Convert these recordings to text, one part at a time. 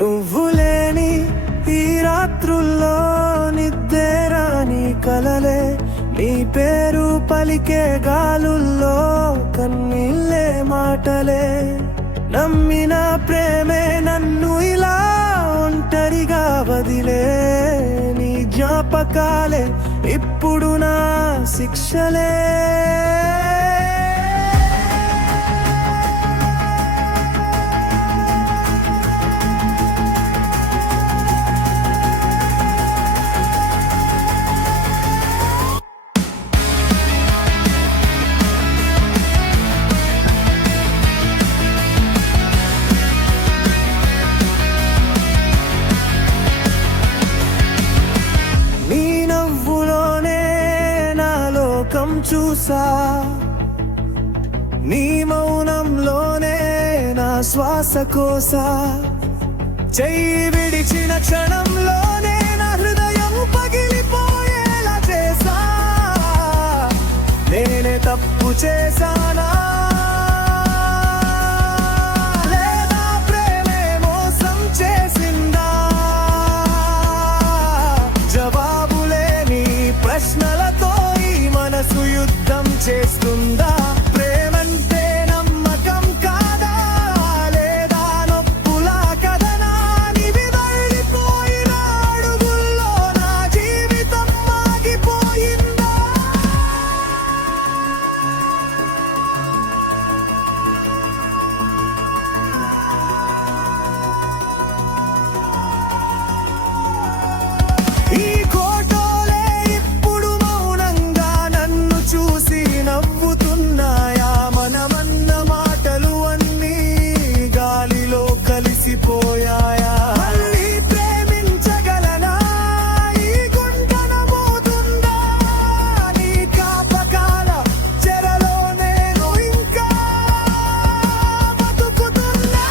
నువ్వు లేని ఈ రాత్రుల్లో నిద్దేరాని కలలే, నీ పేరు పలికే గాలుల్లో కన్నీళ్ళే మాటలే. నమ్మిన ప్రేమే నన్ను ఇలా ఒంటరిగా వదిలే, నీ జ్ఞాపకాలే ఇప్పుడు నా శిక్షలే. చూసా నీ మౌనంలోనే నా శ్వాస కోసా, చెయ్యి విడిచిన క్షణంలోనే నా హృదయం పగిలిపోయేలా చేసా. నేనే తప్పు చేశానా, లేదా ప్రేమే మోసం చేసిందా? జవాబులేని ప్రశ్నలతో మనసు యుద్ధం చేస్తుందా? ప్రేమంటే నమ్మకం కాదా, లేదా నొప్పులా కథనా? నివి వెళ్ళిపోయిన అడుగుల్లో నా జీవితం ఆగిపోయిందా? ఈ కోటోలే ఇప్పుడు మౌనంగా నన్ను చూసి నవ్వుతున్నాయా? మనమన్న మాటలు అన్నీ గాలిలో కలిసిపోయాయా? మళ్ళీ ప్రేమించగలనా? ఈ గుండెన మోతుందా? నీ జ్ఞాపకాల చెరలో నేను ఇంకా బతుకుతున్నా.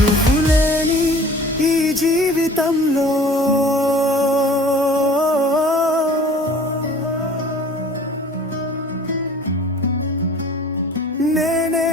నువ్వు లేని ఈ జీవితంలో నేనే